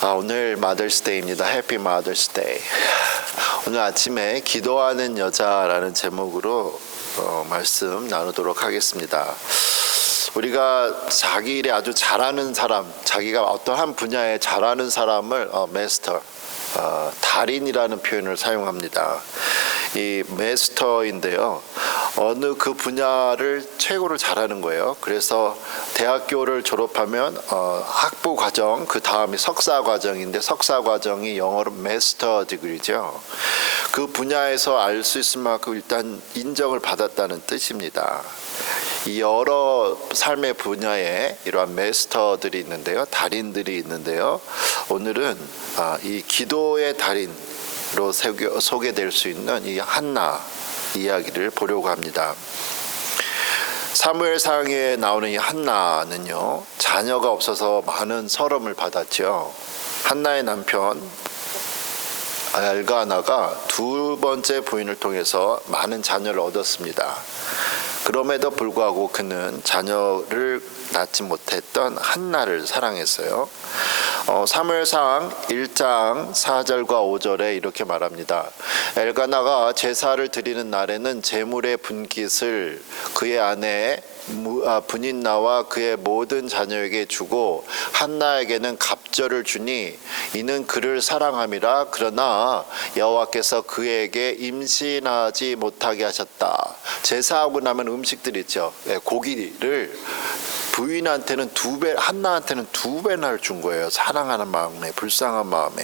오늘 마더스데이입니다. 해피 마더스데이. 오늘 아침에 기도하는 여자라는 제목으로 말씀 나누도록 하겠습니다. 우리가 자기 일에 아주 잘하는 사람, 자기가 어떠한 분야에 잘하는 사람을 마스터, 달인이라는 표현을 사용합니다. 이 마스터인데요, 어느 그 분야를 최고로 잘하는 거예요. 그래서 대학교를 졸업하면 학부 과정, 그 다음이 석사 과정인데, 석사 과정이 영어로 마스터 디그리죠. 그 분야에서 알 수 있을 만큼 일단 인정을 받았다는 뜻입니다. 이 여러 삶의 분야에 이러한 마스터들이 있는데요, 달인들이 있는데요, 오늘은 이 기도의 달인으로 소개될 수 있는 이 한나 이야기를 보려고 합니다. 사무엘상에 나오는 이 한나는요, 자녀가 없어서 많은 서름을 받았죠. 한나의 남편 엘가나가 두 번째 부인을 통해서 많은 자녀를 얻었습니다. 그럼에도 불구하고 그는 자녀를 낳지 못했던 한나를 사랑했어요. 사무엘상 1장 4절과 5절에 이렇게 말합니다. 엘가나가 제사를 드리는 날에는 제물의 분깃을 그의 아내 분인나와 그의 모든 자녀에게 주고 한나에게는 갑절을 주니 이는 그를 사랑함이라. 그러나 여호와께서 그에게 임신하지 못하게 하셨다. 제사하고 나면 음식들 있죠. 고기를 부인한테는 두 배, 한나한테는 두 배나 준 거예요. 사랑하는 마음에, 불쌍한 마음에.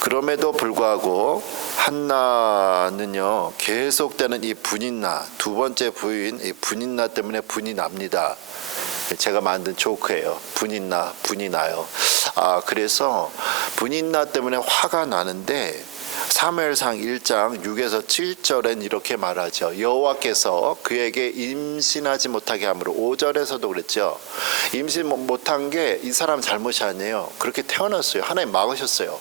그럼에도 불구하고 한나는요, 계속되는 이 분인나, 두 번째 부인, 이 분인나 때문에 분이 납니다. 제가 만든 조크예요. 분이 나요. 그래서 분인나 때문에 화가 나는데 사무엘상 1장 6에서 7절엔 이렇게 말하죠. 여호와께서 그에게 임신하지 못하게 함으로. 5절에서도 그랬죠. 임신 못한 게 이 사람 잘못이 아니에요. 그렇게 태어났어요. 하나님 막으셨어요.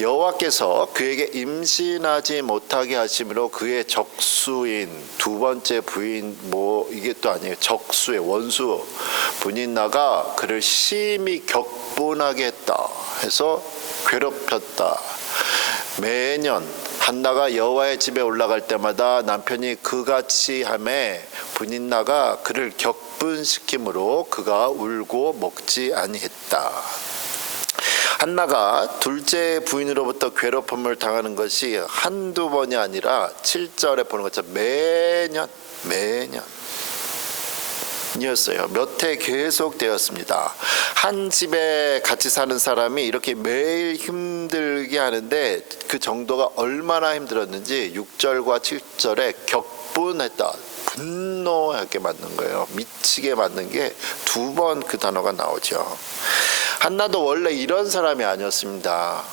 여호와께서 그에게 임신하지 못하게 하심으로 그의 적수인 두 번째 부인, 이게 또 아니에요. 적수의 원수 분인나가 그를 심히 격분하게 했다 해서 괴롭혔다. 매년 한나가 여호와의 집에 올라갈 때마다 남편이 그같이 하매 분인나가 그를 격분시키므로 그가 울고 먹지 아니했다. 한나가 둘째 부인으로부터 괴롭힘을 당하는 것이 한두 번이 아니라 7절에 보는 것처럼 매년 이었어요. 몇 해 계속 되었습니다. 한 집에 같이 사는 사람이 이렇게 매일 힘들게 하는데 그 정도가 얼마나 힘들었는지 6절과 7절에 격분했다, 분노하게 만든 거예요. 미치게 만든 게 두 번 그 단어가 나오죠. 한나도 원래 이런 사람이 아니었습니다.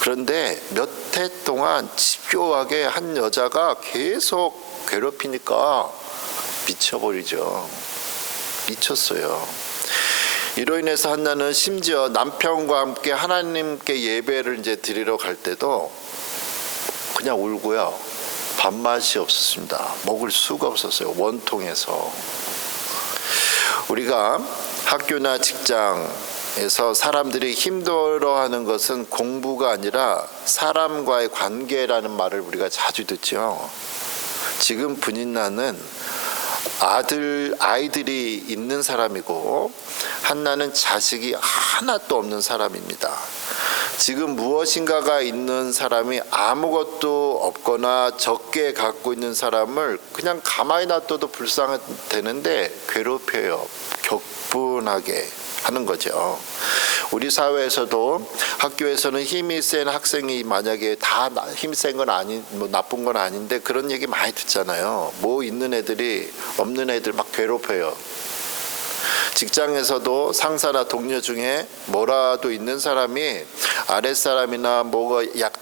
그런데 몇 해 동안 집요하게 한 여자가 계속 괴롭히니까 미쳐버리죠. 미쳤어요. 이로 인해서 한나는 심지어 남편과 함께 하나님께 예배를 이제 드리러 갈 때도 그냥 울고요. 밥맛이 없었습니다. 먹을 수가 없었어요. 원통해서. 우리가 학교나 직장에서 사람들이 힘들어하는 것은 공부가 아니라 사람과의 관계라는 말을 우리가 자주 듣죠. 지금 분인나는 아이들이 있는 사람이고 한나는 자식이 하나도 없는 사람입니다. 지금 무엇인가가 있는 사람이 아무것도 없거나 적게 갖고 있는 사람을 그냥 가만히 놔둬도 불쌍하되는데 괴롭혀요. 격분하게 하는 거죠. 우리 사회에서도 학교에서는 힘이 센 학생이 만약에 다 힘 센 건 나쁜 건 아닌데 그런 얘기 많이 듣잖아요. 있는 애들이 없는 애들 막 괴롭혀요. 직장에서도 상사나 동료 중에 뭐라도 있는 사람이 아랫사람이나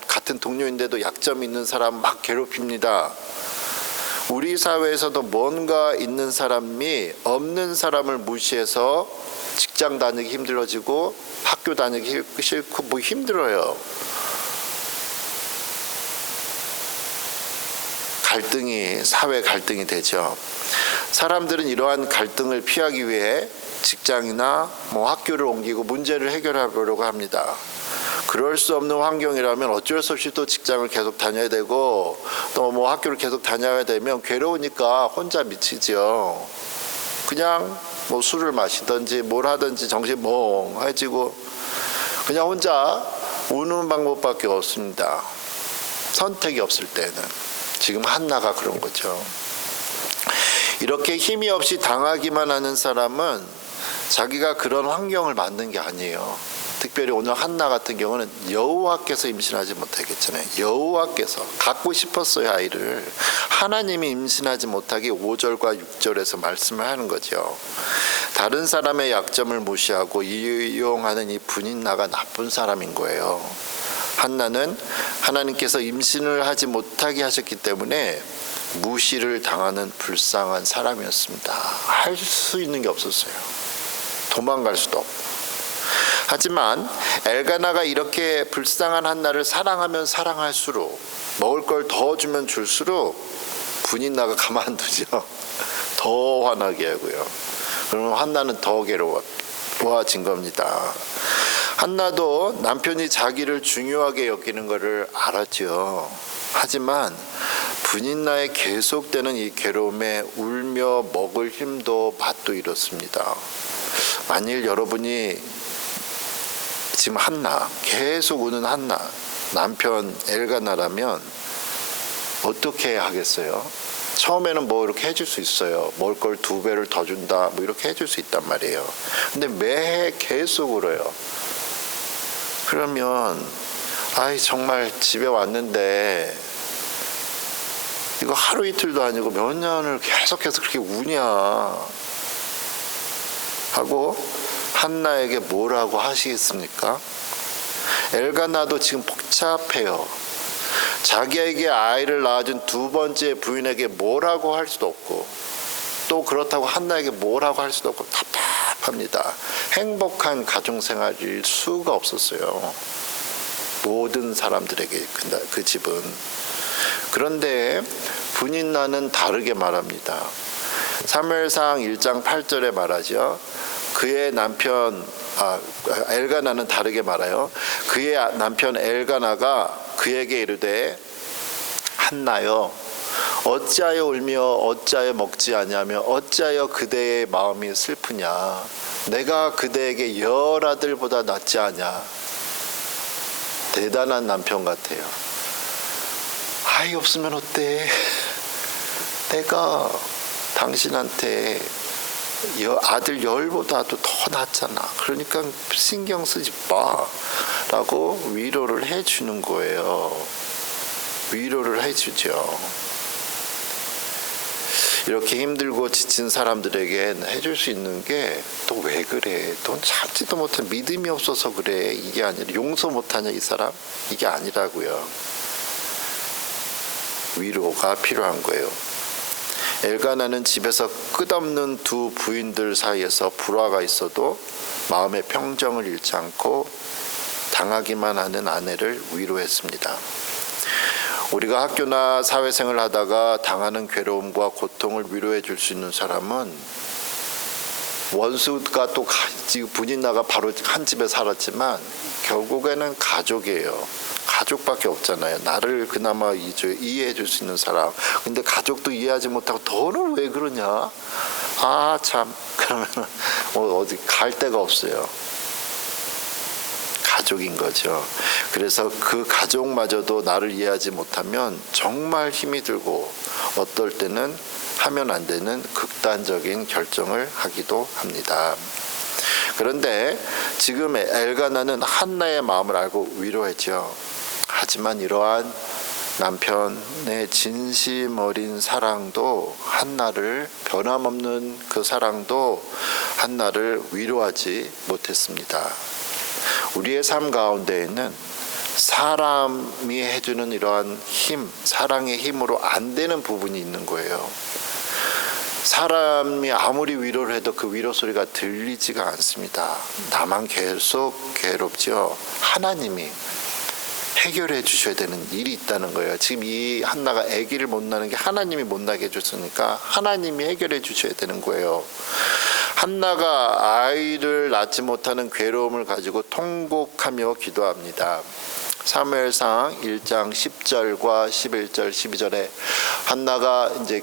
같은 동료인데도 약점이 있는 사람 막 괴롭힙니다. 우리 사회에서도 뭔가 있는 사람이 없는 사람을 무시해서 직장 다니기 힘들어지고 학교 다니기 싫고 힘들어요. 사회 갈등이 되죠. 사람들은 이러한 갈등을 피하기 위해 직장이나 학교를 옮기고 문제를 해결하려고 합니다. 그럴 수 없는 환경이라면 어쩔 수 없이 또 직장을 계속 다녀야 되고 또 학교를 계속 다녀야 되면 괴로우니까 혼자 미치죠. 그냥 술을 마시든지 뭘 하든지 정신 멍해지고 그냥 혼자 우는 방법밖에 없습니다. 선택이 없을 때는. 지금 한나가 그런 거죠. 이렇게 힘이 없이 당하기만 하는 사람은 자기가 그런 환경을 만든 게 아니에요. 특별히 오늘 한나 같은 경우는 여호와께서 임신하지 못하겠잖아요. 여호와께서 갖고 싶었어요, 아이를. 하나님이 임신하지 못하게 5절과 6절에서 말씀을 하는 거죠. 다른 사람의 약점을 무시하고 이용하는 이 분인나가 나쁜 사람인 거예요. 한나는 하나님께서 임신을 하지 못하게 하셨기 때문에 무시를 당하는 불쌍한 사람이었습니다. 할 수 있는 게 없었어요. 도망갈 수도 없고. 하지만 엘가나가 이렇게 불쌍한 한나를 사랑하면 사랑할수록 먹을 걸 더 주면 줄수록 분인나가 가만두죠. 더 화나게 하고요. 그러면 한나는 더 괴로워진 겁니다. 한나도 남편이 자기를 중요하게 여기는 것을 알았죠. 하지만 분인나의 계속되는 이 괴로움에 울며 먹을 힘도 맛도 잃었습니다. 만일 여러분이 지금 한나, 계속 우는 한나, 남편 엘가나라면 어떻게 하겠어요? 처음에는 이렇게 해줄 수 있어요. 먹을 걸 2배를 더 준다, 이렇게 해줄 수 있단 말이에요. 근데 매해 계속 울어요. 그러면 정말 집에 왔는데 이거 하루 이틀도 아니고 몇 년을 계속해서 그렇게 우냐 하고 한나에게 뭐라고 하시겠습니까? 엘가나도 지금 복잡해요. 자기에게 아이를 낳아준 2번째 부인에게 뭐라고 할 수도 없고 또 그렇다고 한나에게 뭐라고 할 수도 없고 답답합니다. 행복한 가정생활일 수가 없었어요. 모든 사람들에게 그 집은. 그런데 분인나는 다르게 말합니다. 사무엘상 1장 8절에 말하죠. 그의 남편 엘가나는 다르게 말해요. 그의 남편 엘가나가 그에게 이르되 한나여 어찌하여 울며 어찌하여 먹지 아니하며 어찌하여 그대의 마음이 슬프냐. 내가 그대에게 10아들보다 낫지 않냐. 대단한 남편 같아요. 아이 없으면 어때? 내가 당신한테 아들 10보다도 더 낫잖아. 그러니까 신경 쓰지 마 라고 위로를 해주는 거예요. 위로를 해주죠. 이렇게 힘들고 지친 사람들에게 해줄 수 있는 게 또 왜 그래? 넌 찾지도 못해. 믿음이 없어서 그래. 이게 아니라 용서 못하냐 이 사람? 이게 아니라고요. 위로가 필요한 거예요. 엘가나는 집에서 끝없는 2 부인들 사이에서 불화가 있어도 마음의 평정을 잃지 않고 당하기만 하는 아내를 위로했습니다. 우리가 학교나 사회생활을 하다가 당하는 괴로움과 고통을 위로해 줄 수 있는 사람은 원수가 또 지금 분인나가 바로 한 집에 살았지만 결국에는 가족이에요. 가족밖에 없잖아요. 나를 그나마 이해해 줄 수 있는 사람. 근데 가족도 이해하지 못하고 너는 왜 그러냐? 참. 그러면 어디 갈 데가 없어요. 가족인 거죠. 그래서 그 가족마저도 나를 이해하지 못하면 정말 힘이 들고 어떨 때는 하면 안 되는 극단적인 결정을 하기도 합니다. 그런데 지금 엘가나는 한나의 마음을 알고 위로했죠. 하지만 이러한 남편의 진심 어린 사랑도 한나를, 변함없는 그 사랑도 한나를 위로하지 못했습니다. 우리의 삶 가운데에는 사람이 해주는 이러한 힘, 사랑의 힘으로 안 되는 부분이 있는 거예요. 사람이 아무리 위로를 해도 그 위로 소리가 들리지가 않습니다. 나만 계속 괴롭죠. 하나님이 해결해 주셔야 되는 일이 있다는 거예요. 지금 이 한나가 아기를 못 낳는 게 하나님이 못 나게 해줬으니까 하나님이 해결해 주셔야 되는 거예요. 한나가 아이를 낳지 못하는 괴로움을 가지고 통곡하며 기도합니다. 사무엘상 1장 10절과 11절 12절에 한나가 이제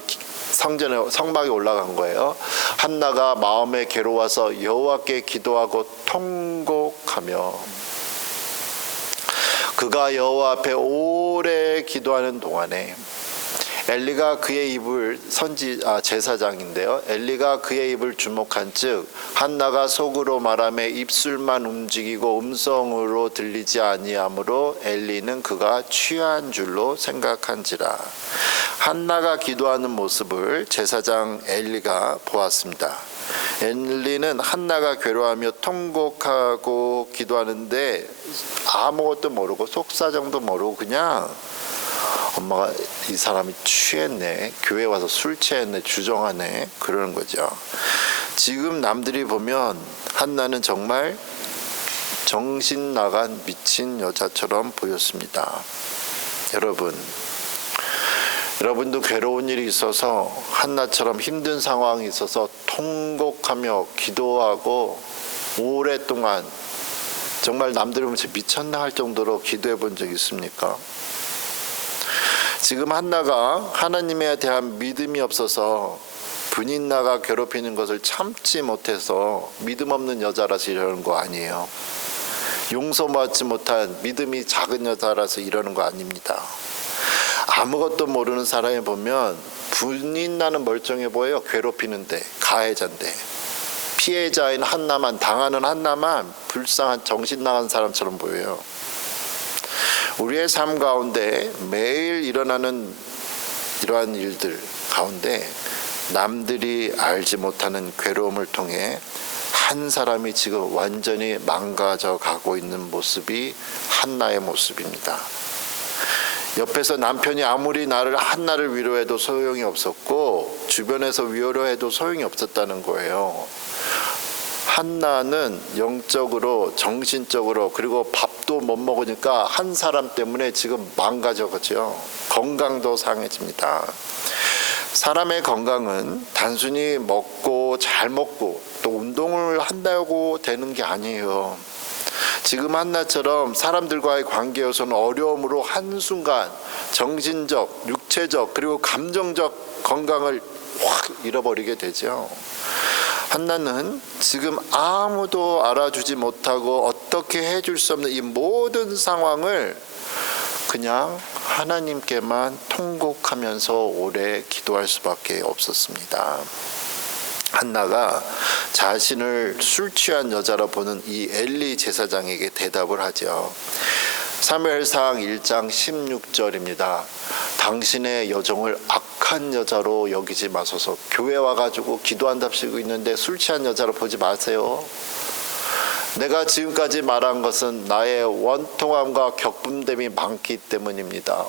성전에 성막에 올라간 거예요. 한나가 마음에 괴로워서 여호와께 기도하고 통곡하며 그가 여호와 앞에 오래 기도하는 동안에 엘리가 그의 입을 제사장인데요. 엘리가 그의 입을 주목한즉 한나가 속으로 말하며 입술만 움직이고 음성으로 들리지 아니하므로 엘리는 그가 취한 줄로 생각한지라. 한나가 기도하는 모습을 제사장 엘리가 보았습니다. 엘리는 한나가 괴로워하며 통곡하고 기도하는데 아무것도 모르고 속사정도 모르고 그냥 엄마가 이 사람이 취했네, 교회 와서 술 취했네, 주정하네, 그러는 거죠. 지금 남들이 보면 한나는 정말 정신 나간 미친 여자처럼 보였습니다. 여러분도 괴로운 일이 있어서 한나처럼 힘든 상황이 있어서 통곡하며 기도하고 오랫동안 정말 남들이 보면 미쳤나 할 정도로 기도해 본 적 있습니까? 지금 한나가 하나님에 대한 믿음이 없어서 분인나가 괴롭히는 것을 참지 못해서 믿음 없는 여자라서 이러는 거 아니에요. 용서받지 못한 믿음이 작은 여자라서 이러는 거 아닙니다. 아무것도 모르는 사람이 보면 분인나는 멀쩡해 보여요. 괴롭히는데, 가해자인데. 피해자인 한나만, 당하는 한나만 불쌍한 정신 나간 사람처럼 보여요. 우리의 삶 가운데 매일 일어나는 이러한 일들 가운데 남들이 알지 못하는 괴로움을 통해 한 사람이 지금 완전히 망가져 가고 있는 모습이 한나의 모습입니다. 옆에서 남편이 아무리 한나를 위로해도 소용이 없었고 주변에서 위로해도 소용이 없었다는 거예요. 한나는 영적으로, 정신적으로, 그리고 밥도 못 먹으니까 한 사람 때문에 지금 망가져가죠. 건강도 상해집니다. 사람의 건강은 단순히 잘 먹고 또 운동을 한다고 되는 게 아니에요. 지금 한나처럼 사람들과의 관계에서는 어려움으로 한순간 정신적, 육체적, 그리고 감정적 건강을 확 잃어버리게 되죠. 한나는 지금 아무도 알아주지 못하고 어떻게 해줄 수 없는 이 모든 상황을 그냥 하나님께만 통곡하면서 오래 기도할 수밖에 없었습니다. 한나가 자신을 술 취한 여자로 보는 이 엘리 제사장에게 대답을 하죠. 사무엘상 1장 16절입니다. 당신의 여종을 악한 여자로 여기지 마소서. 교회 와가지고 기도한답시고 있는데 술 취한 여자로 보지 마세요. 내가 지금까지 말한 것은 나의 원통함과 격분됨이 많기 때문입니다.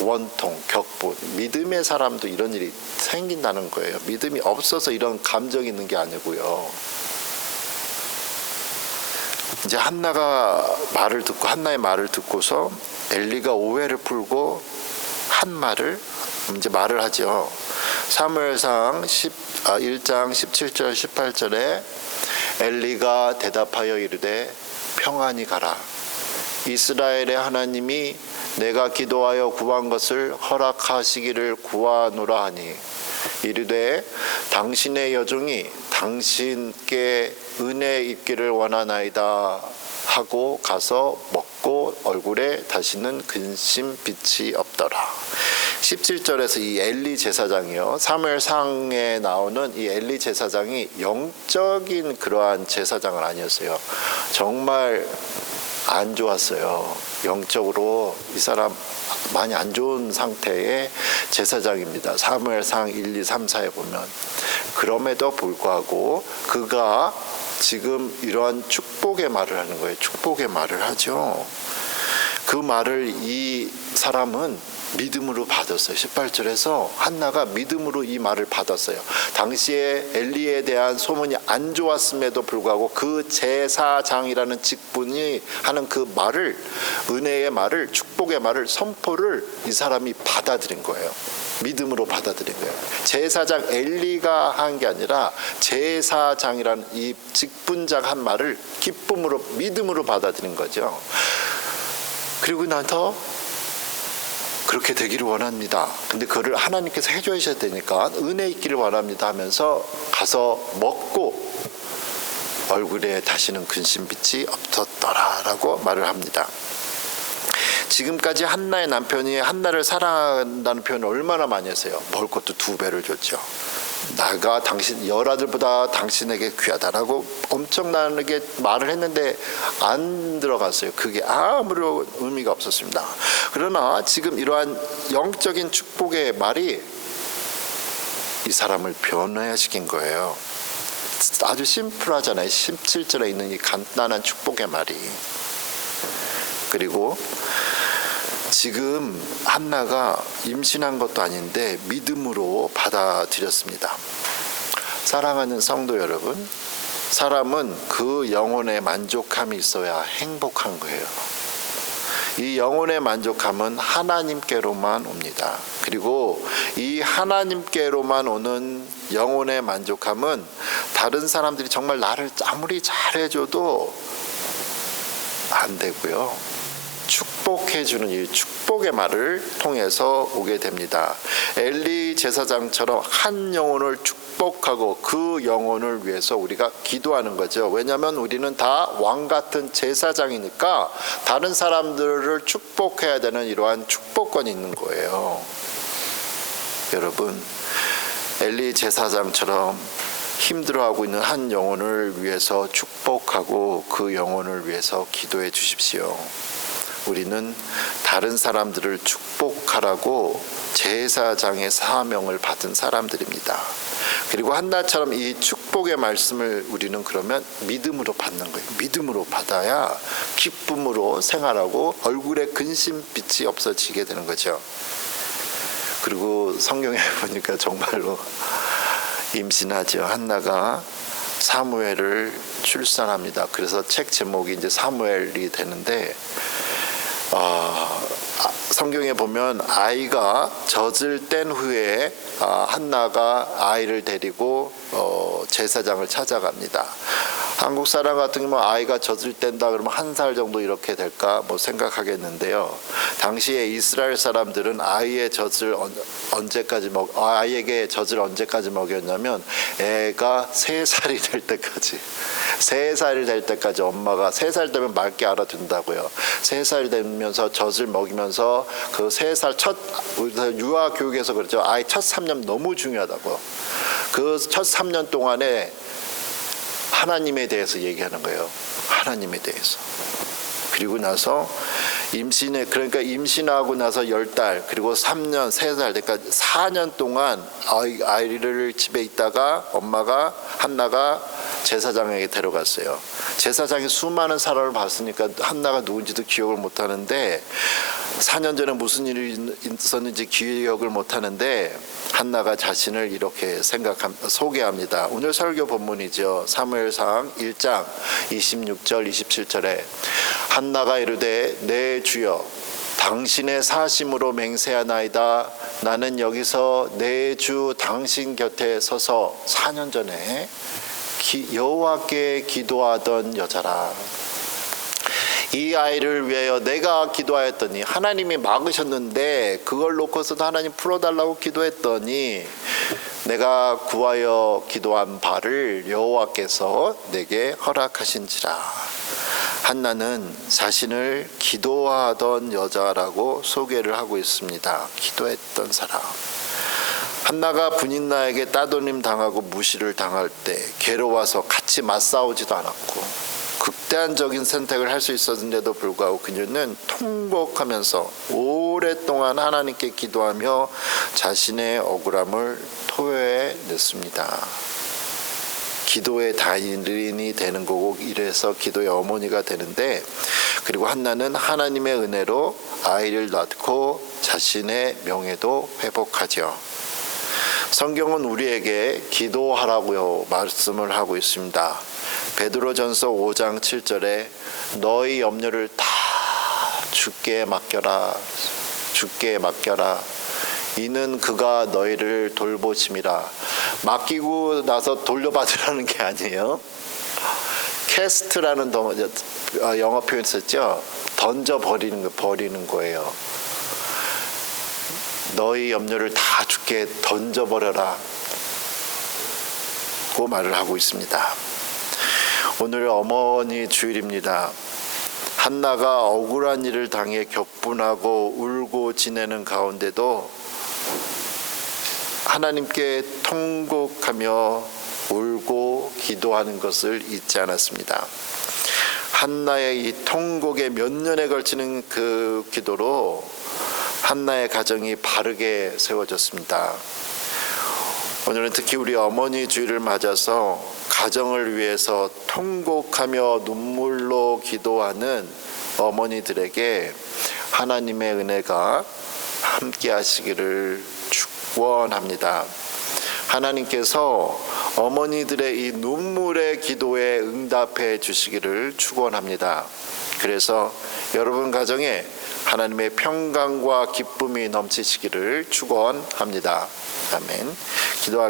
원통, 격분. 믿음의 사람도 이런 일이 생긴다는 거예요. 믿음이 없어서 이런 감정이 있는 게 아니고요. 이제 한나의 말을 듣고서 엘리가 오해를 풀고 한 말을 말을 하죠. 사무엘상 1장 17절 18절에 엘리가 대답하여 이르되 평안히 가라. 이스라엘의 하나님이 내가 기도하여 구한 것을 허락하시기를 구하노라 하니 이르되 당신의 여종이 당신께 은혜 입기를 원하나이다 하고 가서 먹고 얼굴에 다시는 근심 빛이 없더라. 17절에서 이 엘리 제사장이요, 사무엘상에 나오는 이 엘리 제사장이 영적인 그러한 제사장은 아니었어요. 정말 안 좋았어요. 영적으로 이 사람 많이 안 좋은 상태의 제사장입니다. 사무엘상 1, 2, 3, 4에 보면. 그럼에도 불구하고 그가 지금 이러한 축복의 말을 하는 거예요. 축복의 말을 하죠. 그 말을 이 사람은 믿음으로 받았어요. 18절에서 한나가 믿음으로 이 말을 받았어요. 당시에 엘리에 대한 소문이 안 좋았음에도 불구하고 그 제사장이라는 직분이 하는 그 말을, 은혜의 말을, 축복의 말을, 선포를 이 사람이 받아들인 거예요. 믿음으로 받아들인 거예요. 제사장 엘리가 한 게 아니라 제사장이라는 이 직분자가 한 말을 기쁨으로, 믿음으로 받아들인 거죠. 그리고 나서 그렇게 되기를 원합니다. 근데 그거를 하나님께서 해주셔야 되니까 은혜 있기를 원합니다 하면서 가서 먹고 얼굴에 다시는 근심빛이 없었더라라고 말을 합니다. 지금까지 한나의 남편이 한나를 사랑한다는 표현을 얼마나 많이 했어요. 먹을 것도 2배를 줬죠. 나가 당신 열아들보다 당신에게 귀하다라고 엄청나게 말을 했는데 안 들어갔어요. 그게 아무런 의미가 없었습니다. 그러나 지금 이러한 영적인 축복의 말이 이 사람을 변화시킨 거예요. 아주 심플하잖아요. 17절에 있는 이 간단한 축복의 말이. 그리고 지금 한나가 임신한 것도 아닌데 믿음으로 받아들였습니다. 사랑하는 성도 여러분, 사람은 그 영혼의 만족함이 있어야 행복한 거예요. 이 영혼의 만족함은 하나님께로만 옵니다. 그리고 이 하나님께로만 오는 영혼의 만족함은 다른 사람들이 정말 나를 아무리 잘해줘도 안 되고요. 축복해주는 이 축복의 말을 통해서 오게 됩니다. 엘리 제사장처럼 한 영혼을 축복하고 그 영혼을 위해서 우리가 기도하는 거죠. 왜냐하면 우리는 다 왕같은 제사장이니까 다른 사람들을 축복해야 되는 이러한 축복권이 있는 거예요. 여러분, 엘리 제사장처럼 힘들어하고 있는 한 영혼을 위해서 축복하고 그 영혼을 위해서 기도해 주십시오. 우리는 다른 사람들을 축복하라고 제사장의 사명을 받은 사람들입니다. 그리고 한나처럼 이 축복의 말씀을 우리는 그러면 믿음으로 받는 거예요. 믿음으로 받아야 기쁨으로 생활하고 얼굴에 근심빛이 없어지게 되는 거죠. 그리고 성경에 보니까 정말로 임신하죠. 한나가 사무엘을 출산합니다. 그래서 책 제목이 이제 사무엘이 되는데, 성경에 보면 아이가 젖을 뗀 후에 한나가 아이를 데리고 제사장을 찾아갑니다. 한국 사람 같은 경우는 아이가 젖을 뗀다 그러면 1살 정도 이렇게 될까 생각하겠는데요. 당시에 이스라엘 사람들은 아이의 젖을 아이에게 젖을 언제까지 먹였냐면 애가 3살이 될 때까지. 3살이 될 때까지 엄마가 3살 되면 맑게 알아듣는다고요. 3살 되면서 젖을 먹이면서 그 3살 첫 유아 교육에서 그렇죠. 아이 첫 3년 너무 중요하다고. 그 첫 3년 동안에 하나님에 대해서 얘기하는 거예요. 하나님에 대해서. 그리고 나서 그러니까 임신하고 나서 10달, 그리고 3년, 3살, 그러니까 4년 동안 아이를 집에 있다가 한나가 제사장에게 데려갔어요. 제사장이 수많은 사람을 봤으니까 한나가 누군지도 기억을 못하는데 4년 전에 무슨 일이 있었는지 기억을 못하는데 한나가 자신을 이렇게 소개합니다. 오늘 설교 본문이죠. 사무엘상 1장 26절 27절에 한나가 이르되 내 주여 당신의 사심으로 맹세하나이다. 나는 여기서 내 주 당신 곁에 서서 4년 전에 여호와께 기도하던 여자라. 이 아이를 위하여 내가 기도하였더니 하나님이 막으셨는데 그걸 놓고서도 하나님 풀어달라고 기도했더니 내가 구하여 기도한 바를 여호와께서 내게 허락하신지라. 한나는 자신을 기도하던 여자라고 소개를 하고 있습니다. 기도했던 사람. 한나가 분인나에게 따돌림 당하고 무시를 당할 때 괴로워서 같이 맞싸우지도 않았고 극단적인 선택을 할 수 있었는데도 불구하고 그녀는 통곡하면서 오랫동안 하나님께 기도하며 자신의 억울함을 토해냈습니다. 기도의 달인이 되는 거고 이래서 기도의 어머니가 되는데, 그리고 한나는 하나님의 은혜로 아이를 낳고 자신의 명예도 회복하죠. 성경은 우리에게 기도하라고요 말씀을 하고 있습니다. 베드로전서 5장 7절에 너희 염려를 다 주께 맡겨라. 주께 맡겨라. 이는 그가 너희를 돌보심이라. 맡기고 나서 돌려받으라는 게 아니에요. 캐스트라는 영어 표현 썼죠. 버리는 거예요. 너희 염려를 다 주께 던져버려라 고 말을 하고 있습니다. 오늘 어머니 주일입니다. 한나가 억울한 일을 당해 격분하고 울고 지내는 가운데도 하나님께 통곡하며 울고 기도하는 것을 잊지 않았습니다. 한나의 이 통곡에 몇 년에 걸치는 그 기도로 한나의 가정이 바르게 세워졌습니다. 오늘은 특히 우리 어머니 주일을 맞아서 가정을 위해서 통곡하며 눈물로 기도하는 어머니들에게 하나님의 은혜가 함께 하시기를 축원합니다. 하나님께서 어머니들의 이 눈물의 기도에 응답해 주시기를 축원합니다. 그래서 여러분 가정에 하나님의 평강과 기쁨이 넘치시기를 축원합니다. 아멘. 기도하겠습니다.